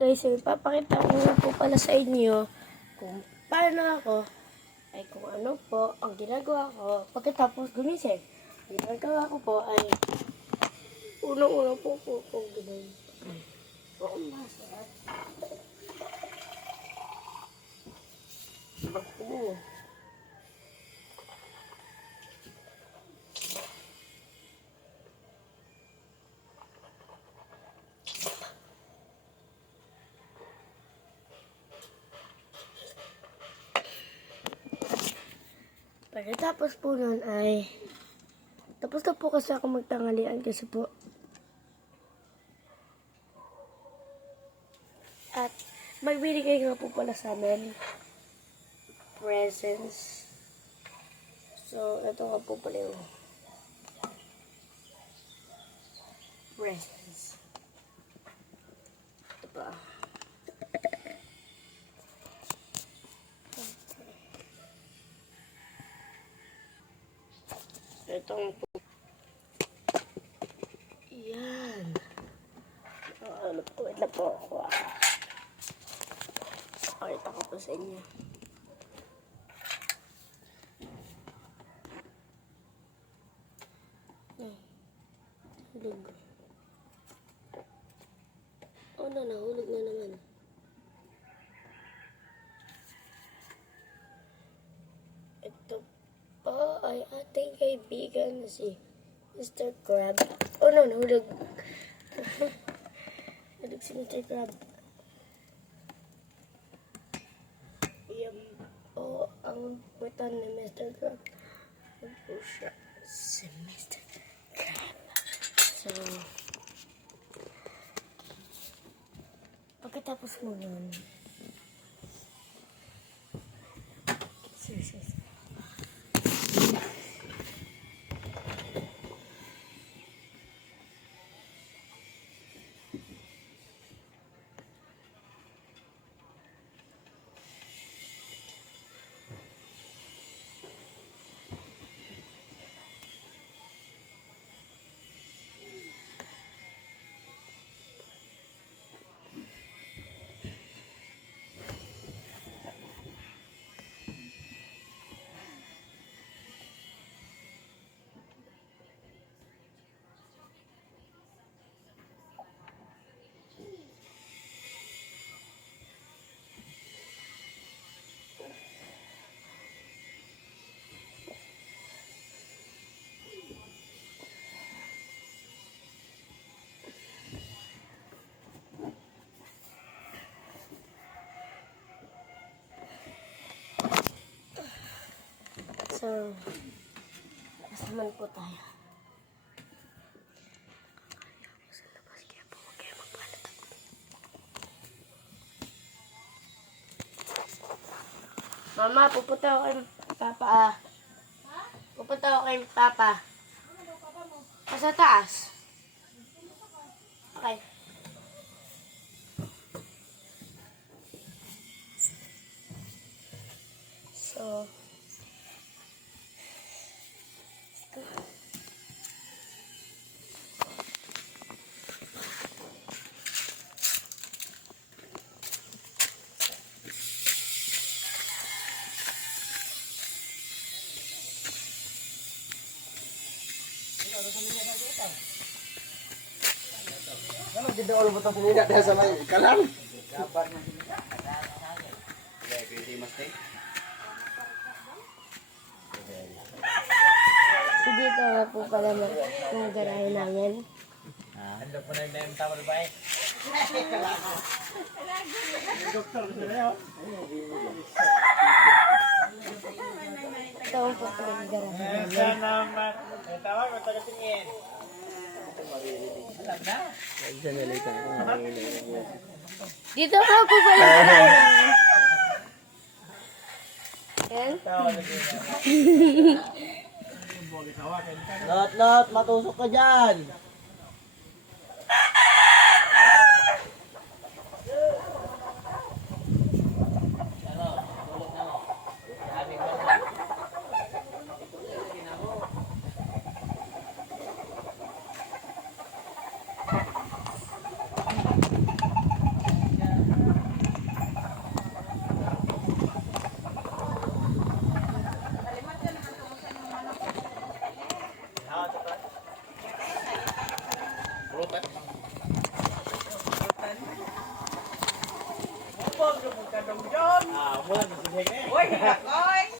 Guys, ipapakita ko nga po pala sa inyo kung paano ako ay kung ano po ang ginagawa ko pagkatapos gumising. Ginagawa ko po ay unang-una po kung gano'n. Kung masarap. Ako. Pagkatapos po nun ay tapos na po kasi ako magtanghalian kasi po at may binigay nga po pala sa amin presents. So, ito nga po pala yung presents. Ito pa. Itong po. Yan. Ano po, ito po ako. Pakita ko po sa inyo. Hulog. Oh, nahulog na naman. Ito po ay ating kaibigan na si Mr. Crab. Oh no, nahulog. Nahulog si Mr. Crab. Yan po ang wetan ni Mr. Crab. Yan po siya si Mr. Crab. So, pagkatapos mo nun, seriously. So, kasaman po tayo. Sa labas, kaya po huwag kayo magpalata. Mama, pupunta ako kay Papa. Ha? Pupunta ako kay Papa. Ano ba, Papa mo? Sa taas. Okay. So, Ano ganda ulo mo itong sinina dahil sa may kalam? so dito nga po pala mga garahe namin. Ando po na yung tama na ba eh? Doktor na sila yun. Ito ang po pala garahe namin. Naman. Tawag mo taga-tingin. Alam na? Dito nga po pala garahe namin. Yan. Lot, matusok ka dyan. Uy, oy!